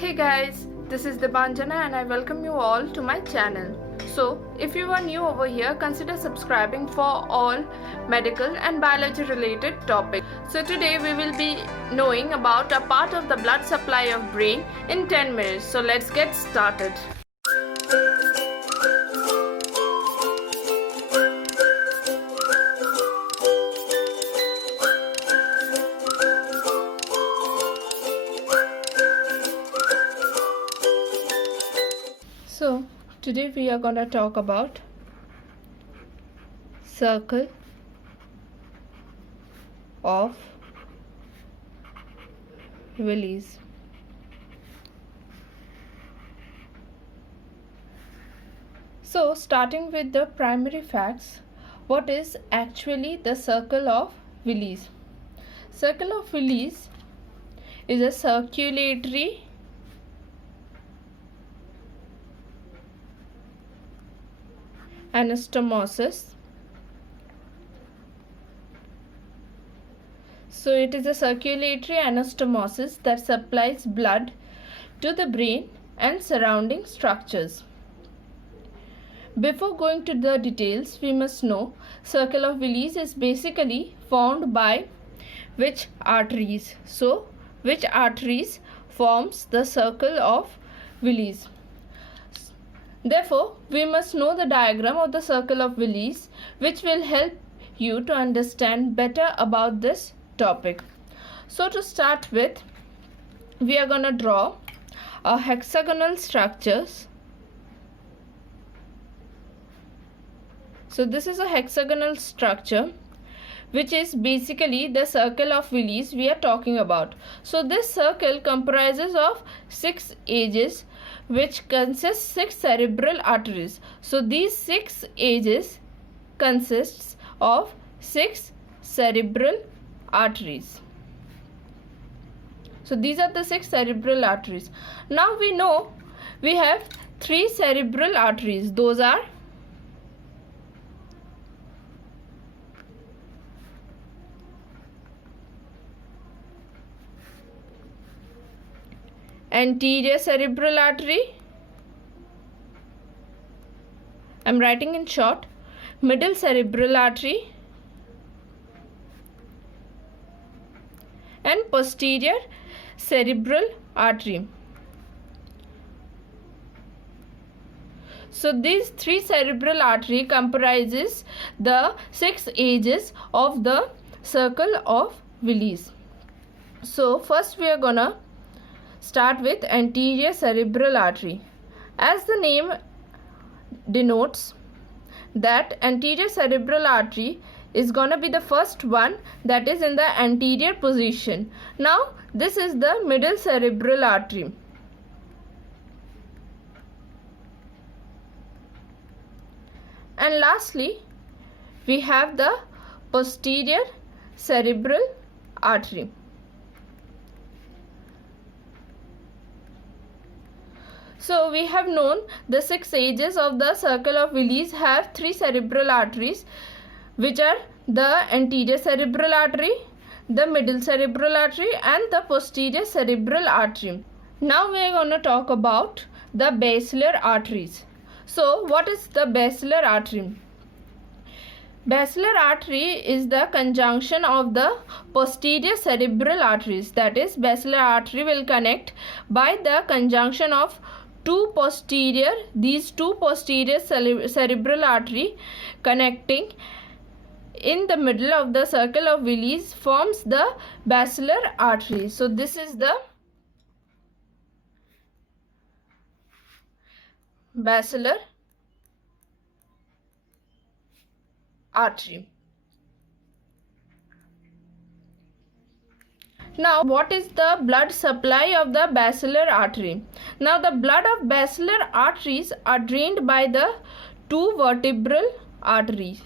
Hey guys, this is Debanjana and I welcome you all to my channel. So, if you are new over here, consider subscribing for all medical and biology related topics. So today we will be knowing about a part of the blood supply of brain in 10 minutes. So let's get started. So today we are going to talk about circle of Willis. So starting with the primary facts, what is actually the circle of Willis? Circle of Willis is a circulatory anastomosis. So it is a circulatory anastomosis that supplies blood to the brain and surrounding structures. Before going to the details, we must know circle of Willis is basically formed by which arteries. So which arteries forms the circle of Willis? Therefore, we must know the diagram of the circle of Willis, which will help you to understand better about this topic. So to start with, we are going to draw a hexagonal structures. So this is a hexagonal structure which is basically the circle of Willis we are talking about. So this circle comprises of 6 edges which consists 6 cerebral arteries. So these 6 edges consists of 6 cerebral arteries. So these are the 6 cerebral arteries. Now we know we have 3 cerebral arteries. Those are anterior cerebral artery, I am writing in short, middle cerebral artery and posterior cerebral artery. So these 3 cerebral artery comprises the 6 edges of the circle of Willis. So first we are gonna start with anterior cerebral artery. As the name denotes, that anterior cerebral artery is gonna be the first one that is in the anterior position. Now this is the middle cerebral artery. And lastly, we have the posterior cerebral artery. So we have known the 6 edges of the circle of Willis have 3 cerebral arteries, which are the anterior cerebral artery, the middle cerebral artery and the posterior cerebral artery. Now we are going to talk about the basilar arteries. So what is the basilar artery? Basilar artery is the conjunction of the posterior cerebral arteries. That is, basilar artery will connect by the conjunction of these two posterior cerebral artery connecting in the middle of the circle of Willis forms the basilar artery. So this is the basilar artery. Now what is the blood supply of the basilar artery? Now the blood of basilar arteries are drained by the 2 vertebral arteries.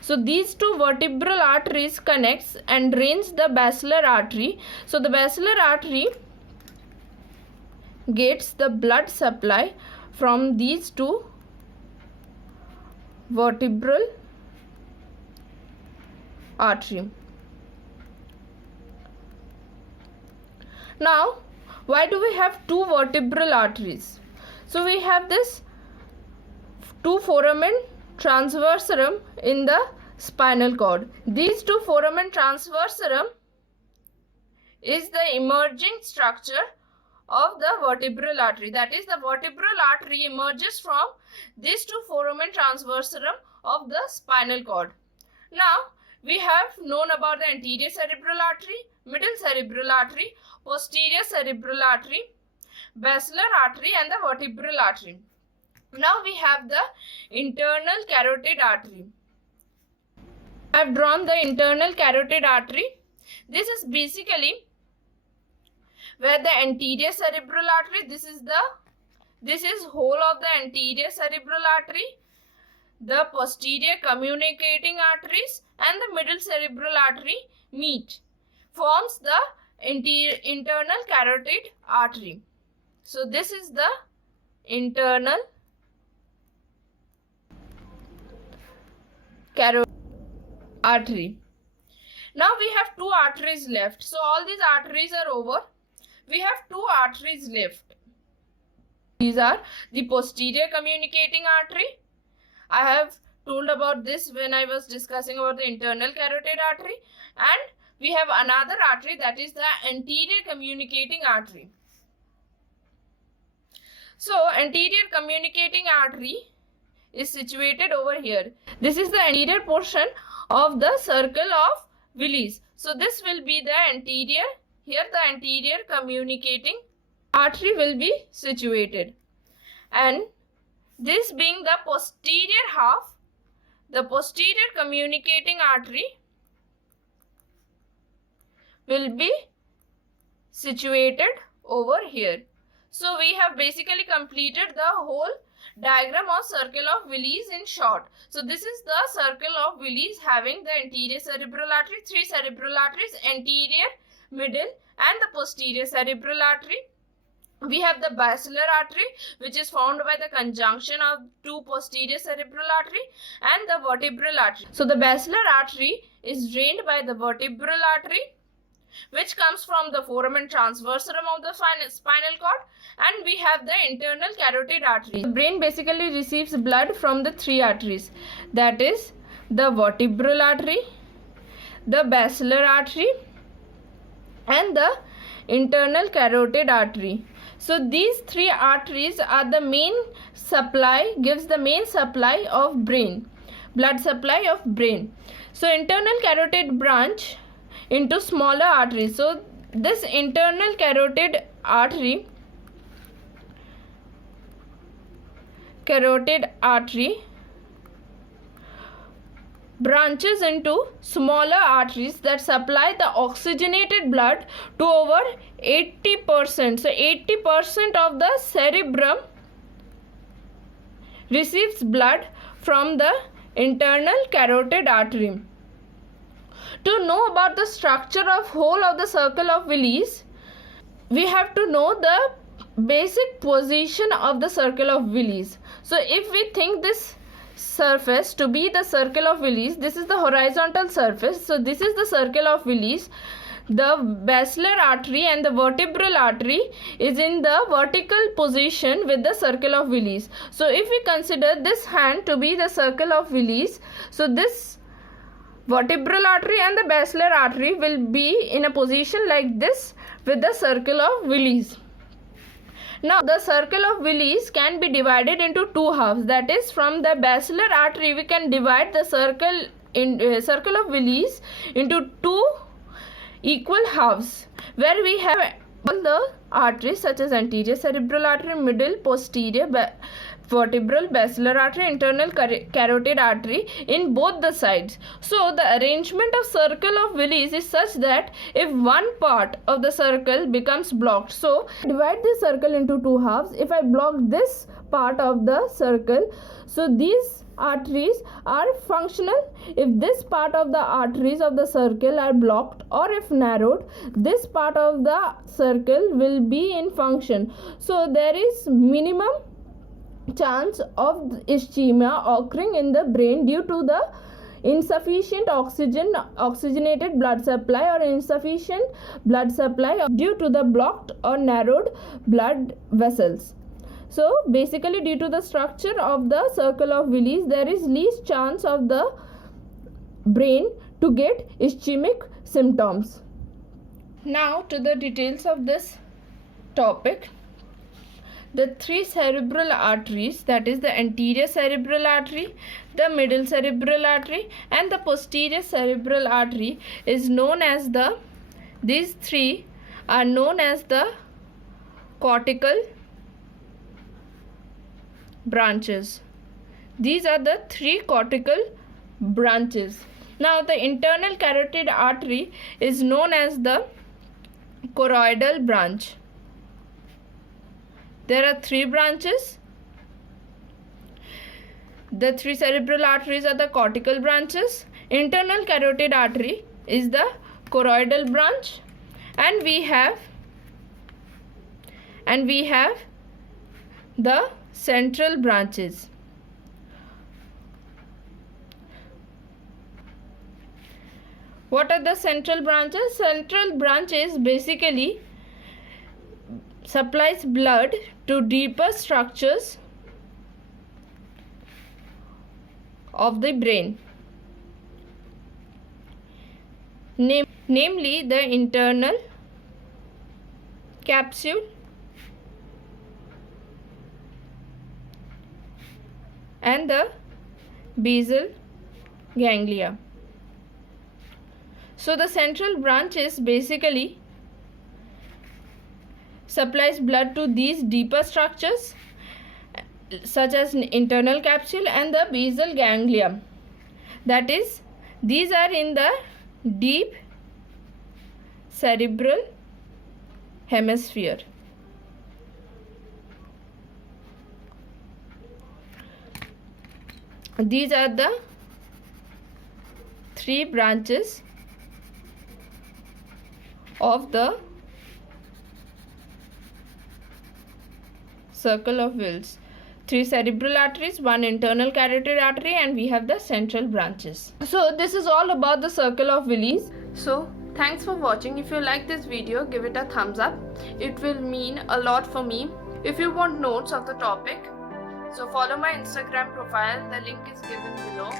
So these 2 vertebral arteries connects and drains the basilar artery. So the basilar artery gets the blood supply from these 2 vertebral artery. Now why do we have two vertebral arteries? So we have this two foramen transversarum in the spinal cord. These two foramen transversarum is the emerging structure of the vertebral artery. That is, the vertebral artery emerges from these two foramen transversarum of the spinal cord. Now, we have known about the anterior cerebral artery, middle cerebral artery, posterior cerebral artery, basilar artery and the vertebral artery. Now we have the internal carotid artery. I have drawn the internal carotid artery. This is basically where the anterior cerebral artery, this is whole of the anterior cerebral artery, the posterior communicating arteries and the middle cerebral artery meet, forms the internal carotid artery. So this is the internal carotid artery. Now we have two arteries left. So all these arteries are over. We have two arteries left. These are the posterior communicating artery. I have told about this when I was discussing about the internal carotid artery, and we have another artery, that is the anterior communicating artery. So anterior communicating artery is situated over here. This is the anterior portion of the circle of Willis. So this will be the anterior. Here the anterior communicating artery will be situated, and this being the posterior half, the posterior communicating artery will be situated over here. So we have basically completed the whole diagram of circle of Willis in short. So this is the circle of Willis having the anterior cerebral artery, three cerebral arteries, anterior, middle and the posterior cerebral artery. We have the basilar artery, which is formed by the conjunction of two posterior cerebral artery and the vertebral artery. So the basilar artery is drained by the vertebral artery, which comes from the foramen transversarum of the spinal cord, and we have the internal carotid artery. The brain basically receives blood from the three arteries, that is the vertebral artery, the basilar artery and the internal carotid artery. So these three arteries are the main supply, gives the main supply of brain, blood supply of brain. So internal carotid branch into smaller arteries. So this internal carotid artery branches into smaller arteries that supply the oxygenated blood to over 80%. So 80% of the cerebrum receives blood from the internal carotid artery. To know about the structure of whole of the circle of Willis, we have to know the basic position of the circle of Willis. So if we think this surface to be the circle of Willis, this is the horizontal surface. So this is the circle of Willis. The basilar artery and the vertebral artery is in the vertical position with the circle of Willis. So if we consider this hand to be the circle of Willis, so this vertebral artery and the basilar artery will be in a position like this with the circle of Willis. Now the circle of Willis can be divided into two halves, that is, from the basilar artery we can divide the circle of Willis into two equal halves, where we have all the arteries such as anterior cerebral artery, middle, posterior, vertebral, basilar artery, internal carotid artery in both the sides. So the arrangement of circle of Willis is such that if one part of the circle becomes blocked, so divide this circle into two halves. If I block this part of the circle, so these arteries are functional. If this part of the arteries of the circle are blocked or if narrowed, this part of the circle will be in function. So there is minimum chance of ischemia occurring in the brain due to the insufficient oxygenated blood supply or insufficient blood supply due to the blocked or narrowed blood vessels. So basically, due to the structure of the circle of Willis, there is least chance of the brain to get ischemic symptoms. Now to the details of this topic. The three cerebral arteries, that is the anterior cerebral artery, the middle cerebral artery and the posterior cerebral artery is known as these three are known as the cortical branches. These are the three cortical branches. Now the internal carotid artery is known as the choroidal branch. There are three branches. The three cerebral arteries are the cortical branches. Internal carotid artery is the choroidal branch, and we have the central branches. What are the central branches? Central branches basically supplies blood to deeper structures of the brain, namely the internal capsule and the basal ganglia. So the central branches basically supplies blood to these deeper structures such as internal capsule and the basal ganglia. That is, these are in the deep cerebral hemisphere. These are the three branches of the circle of Wills. Three cerebral arteries, one internal carotid artery, and we have the central branches. So this is all about the circle of Willis. So thanks for watching. If you like this video, give it a thumbs up. It will mean a lot for me. If you want notes of the topic, so follow my Instagram profile. The link is given below.